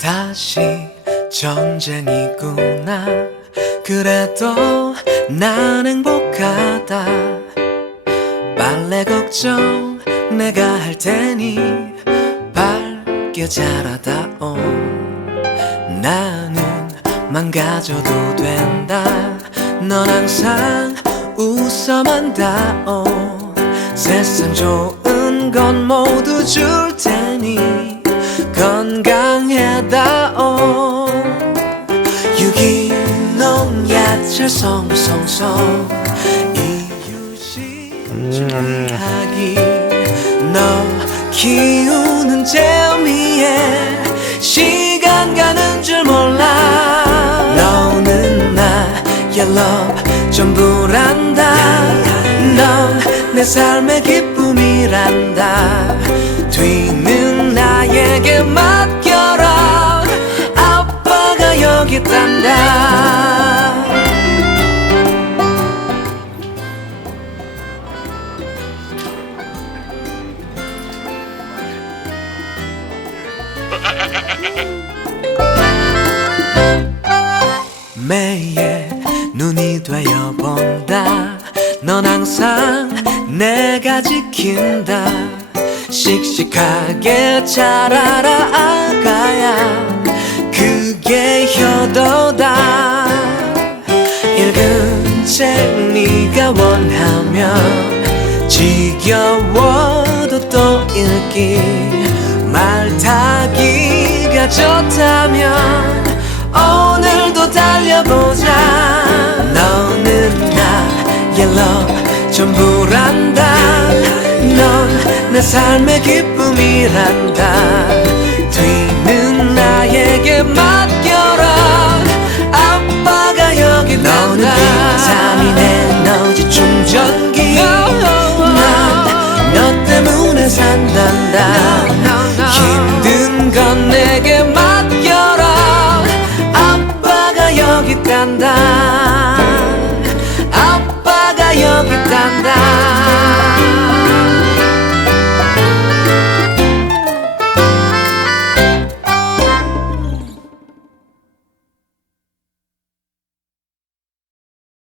다시 전쟁이구나. 그래도 난 행복하다. 빨래 걱정 내가 할 테니 밝게 자라다오. 나는 망가져도 된다. 넌 항상 웃어만 다오. 세상 좋은 건 모두 줄 테니 건강해다오. 유기농 야채 송송송 이유식하기. 너 키우는 재미에 시간 가는 줄 몰라. 너는 나의 love 전부란다. 넌 내 삶의 기쁨이란다. 뒤는 나에게 맡겨라. 아빠가 여기 있단다 매일 눈이 되어 본다 넌 항상 내가 지킨다 씩씩하게 자라라 아가야 그게 효도다 읽은 책 네가 원하면 지겨워도 또 읽기 말 타기가 좋다면 오늘도 달려보자. 너는 나의 love 전부란다. 넌 내 삶의 기쁨이란다. 뒤는 나에게 맡겨라. 아빠가 여기 너는 비타민 에너지 충전기. 난너 때문에 산단다 있단